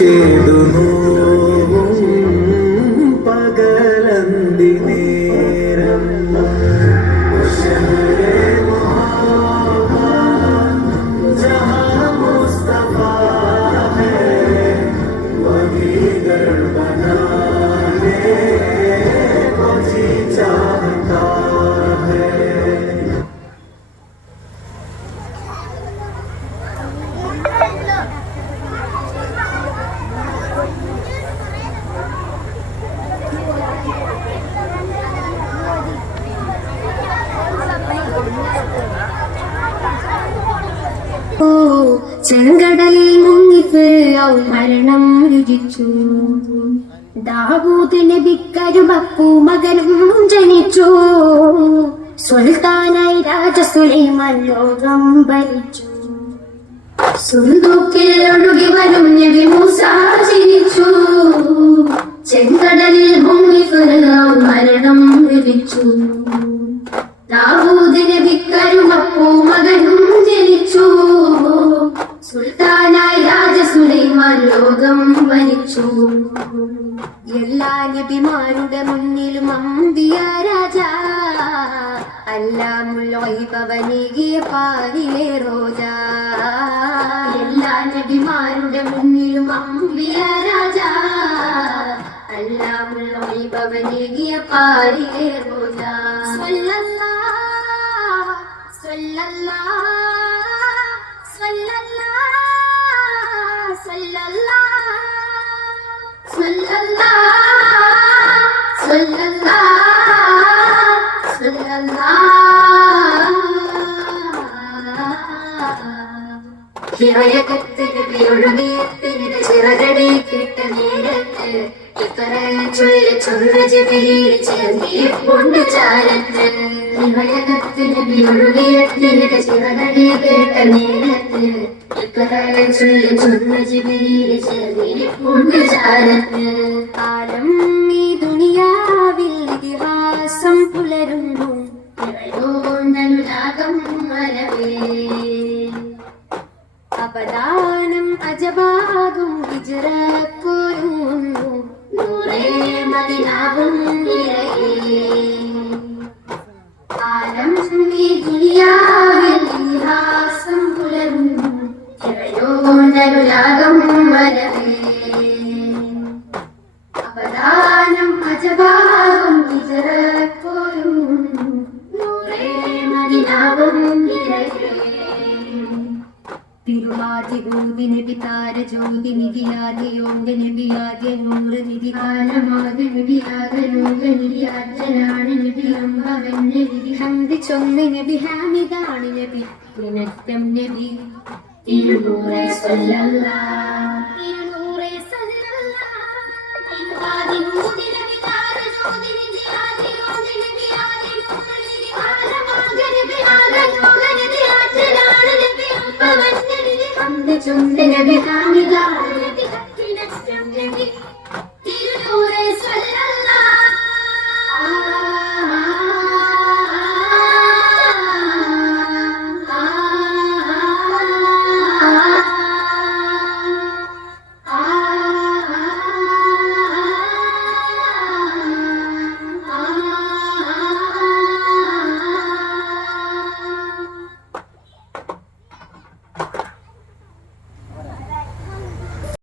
cedo no ചെങ്കടലിൽ ഫിർഔൻ മരണം രുചിച്ചു. ദാവൂദ് നബിക്കരുമപ്പൂ മകനും ജനിച്ചു. സുൽത്താനായി രാജ സുലൈമാൻ ലോകം ഭരിച്ചു. സുന്ദൂക്കിൽ ഒഴുകി വരും നബി മൂസ ജനിച്ചു. ചെങ്കടലിൽ മുങ്ങി ഫിർഔൻ മരണം രുചിച്ചു. ദാവൂദ് നബിക്കരുമപ്പൂ ലോകം ഭരിച്ചു എല്ലാ നബിമാരുടെ മുന്നിലും അമ്പിയ രാജ. അല്ലാമുള്ളവനീകിയ പാരിലെ റോജ. എല്ലാ നബിമാരുടെ മുന്നിലും അമ്പിയ രാജ. അല്ലാമുള്ളവനീകിയ പാരിലെ റോജ. സ്വല്ലല്ലാ സ്വല്ലല്ലാ. ചിറകടി കിട്ട നേരത്ത് ഇക്കറ ചൊല്ലി ചൊല്ല ജിബിലിയിൽ ചേർന്നിട്ടുണ്ട് ചാരത്ത് ഹിറയകത്തിനൊഴുകിയത്തിന്റെ ചിറകടി കേട്ട നേരത്ത് ഇക്കറ ചൊല്ലി ചൊല്ല ജിബിലിയിൽ ചേർന്നിട്ടുണ്ട് ചാരത്ത് കാലം ഈ ാകം വരവേ അവദാനം അജബാകും ഹിജറപ്പോരുന്നു നൂറേ മദിനാവും. തിരുവാതി താര നബി താരജ്യോതി നിധിയാദിയോന്റെ നബിയാദ്യ നൂറ് നിധി കാലമാതി നബിയാക ലോക നിധി അർജനാണ് നബി അമ്പവന്റെ നിധി ഹന്തി നബി ഹാമിദാണ് നബി പുനറ്റം നബി തിരുനൂറെ സല്ലല്ലാ നിധി അർജനാണ് നബി